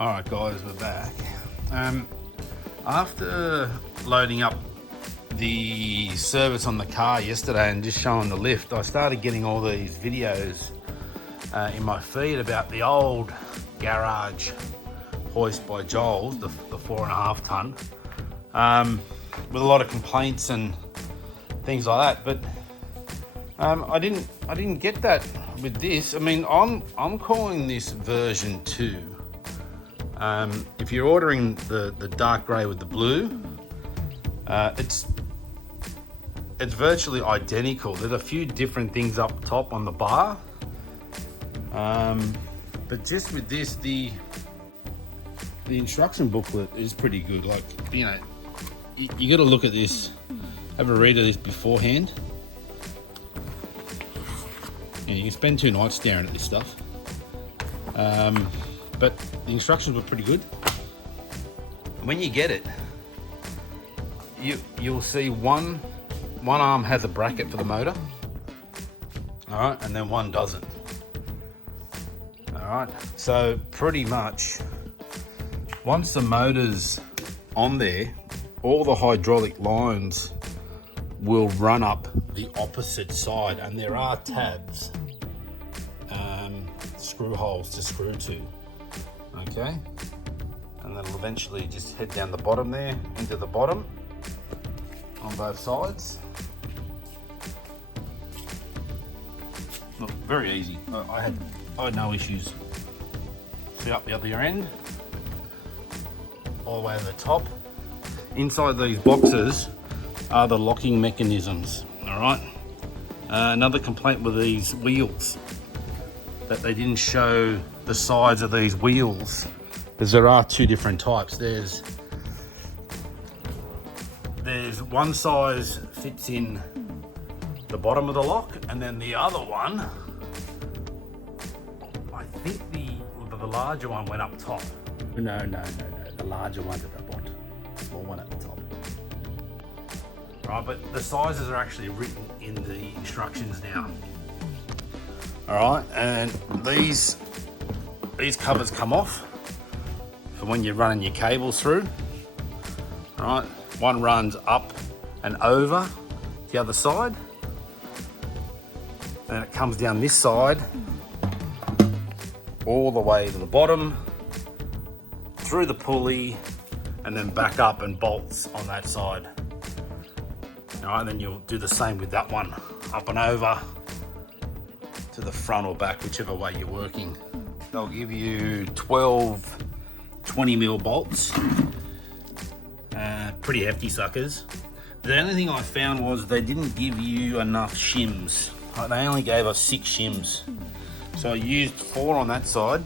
Alright guys, we're back. After loading up the service on the car yesterday and just showing the lift, I started getting all these videos in my feed about the old garage hoist by Joel's, the 4.5 ton, with a lot of complaints and things like that. But I didn't get that with this. I mean, I'm calling this version 2. If you're ordering the dark grey with the blue, it's virtually identical. There's a few different things up top on the bar, but just with this, the instruction booklet is pretty good. Like, you know, you got to look at this, have a read of this beforehand. Yeah, you can spend 2 nights staring at this stuff. But the instructions were pretty good. When you get it, you'll see one arm has a bracket for the motor, all right, and then one doesn't. All right, so pretty much once the motor's on there, all the hydraulic lines will run up the opposite side, and there are tabs, screw holes to screw to. Okay, and then it'll eventually just head down the bottom there into the bottom on both sides. Look, very easy. I had no issues. See, up the other end, all the way to the top. Inside these boxes are the locking mechanisms. All right. Another complaint with these wheels, that they didn't show the size of these wheels, because there are 2 different types. There's one size fits in the bottom of the lock, and then the other one, I think the larger one went up top. No, the larger one's at the bottom, the small one at the top. Right, but the sizes are actually written in the instructions now. All right, and these covers come off for when you're running your cables through. All right, one runs up and over the other side, then it comes down this side all the way to the bottom, through the pulley, and then back up and bolts on that side. All right, then you'll do the same with that one, up and over to the front or back, whichever way you're working. They'll give you 12 20mm bolts, pretty hefty suckers. The only thing I found was they didn't give you enough shims. They only gave us 6 shims. So I used 4 on that side,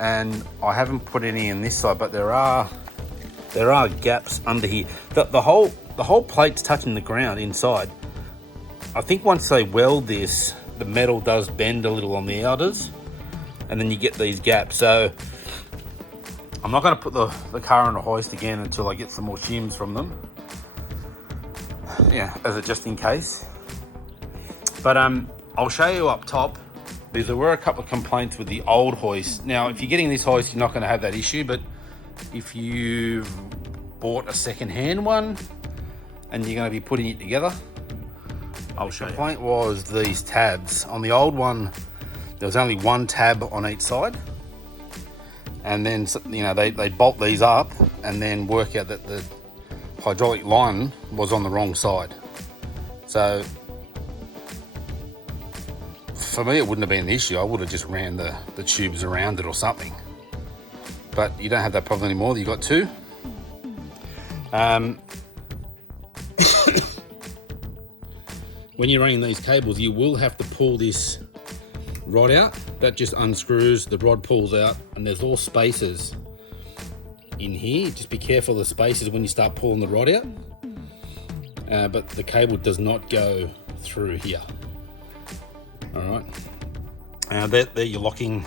and I haven't put any in this side, but there are gaps under here. The whole plate's touching the ground inside. I think once they weld this, the metal does bend a little on the outers, and then you get these gaps. So I'm not going to put the car on a hoist again until I get some more shims from them. Yeah, as a just in case. But I'll show you up top, because there were a couple of complaints with the old hoist. Now, if you're getting this hoist, you're not going to have that issue, but if you bought a second-hand one and you're going to be putting it together, I'll show you. The complaint was these tabs. On the old one, there was only 1 tab on each side, and then, you know, they bolt these up and then work out that the hydraulic line was on the wrong side. So for me, it wouldn't have been an issue. I would have just ran the tubes around it or something. But you don't have that problem anymore. You've got 2. When you're running these cables, you will have to pull this rod out. That just unscrews, the rod pulls out, and there's all spacers in here. Just be careful of the spacers when you start pulling the rod out. But the cable does not go through here. All right. They're your locking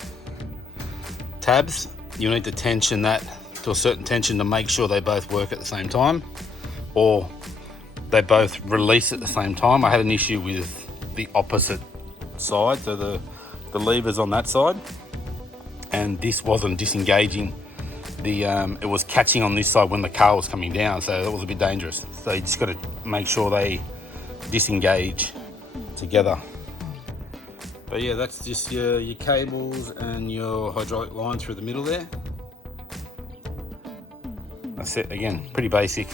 tabs. You need to tension that to a certain tension to make sure they both work at the same time, or they both release at the same time. I had an issue with the opposite side, so the levers on that side, and this wasn't disengaging. It was catching on this side when the car was coming down, so that was a bit dangerous. So you just got to make sure they disengage together. But yeah, that's just your cables and your hydraulic line through the middle there. That's it. Again, pretty basic.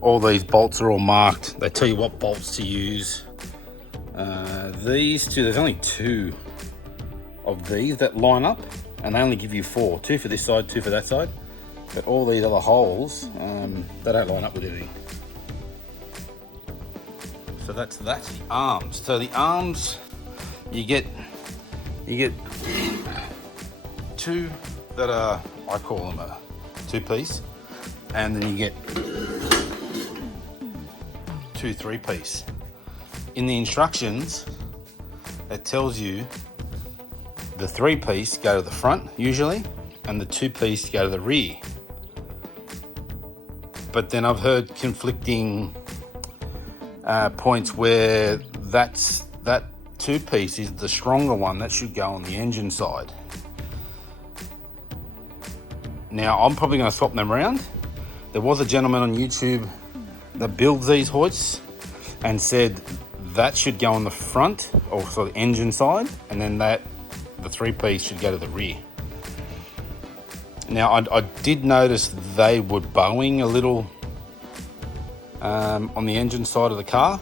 All these bolts are all marked. They tell you what bolts to use. These two, there's only 2 of these that line up, and they only give you 4. 2 for this side, 2 for that side. But all these other holes, they don't line up with anything. So that's the arms. So the arms, you get 2 that are, I call them a 2-piece, and then you get 2 3-piece. In the instructions, it tells you the 3-piece go to the front usually, and the 2-piece go to the rear. But then I've heard conflicting points where that 2-piece is the stronger one. That should go on the engine side. Now I'm probably going to swap them around. There was a gentleman on YouTube that builds these hoists and said that should go on the front, or so the engine side, and then the 3-piece should go to the rear. Now I did notice they were bowing a little on the engine side of the car,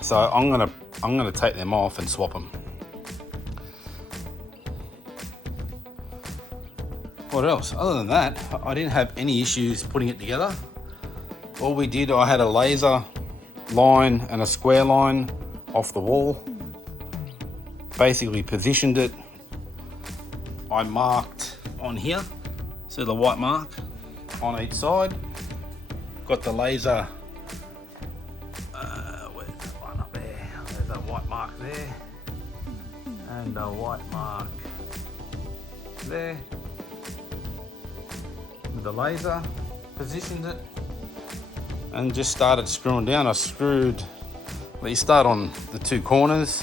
so I'm gonna take them off and swap them. What else? Other than that, I didn't have any issues putting it together. All we did, I had a laser line and a square line off the wall. Basically positioned it. I marked on here, see the white mark on each side. Got the laser, where's the one up there? There's a white mark there, and a white mark there. With the laser, positioned it, and just started screwing down. You start on the 2 corners,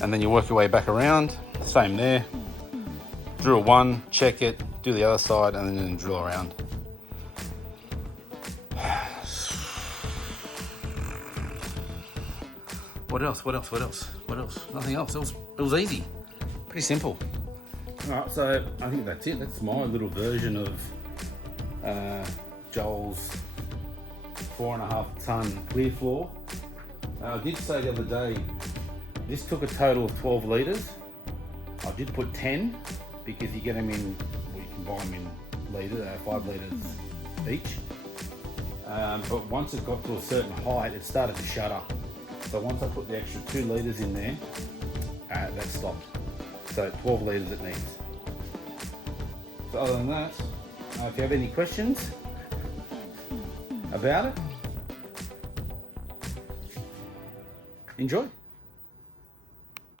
and then you work your way back around. Same there. Drill 1, check it, do the other side, and then drill around. What else? Nothing else. It was easy. Pretty simple. Alright, so I think that's it. That's my little version of Joel's 4.5 tonne clear floor. I did say the other day, this took a total of 12 litres. I did put 10 because you get them in, well, you can buy them in litres, 5 litres each. But once it got to a certain height, it started to shudder. So once I put the extra 2 litres in there, that stopped. So 12 litres it needs. So other than that, if you have any questions about it, enjoy.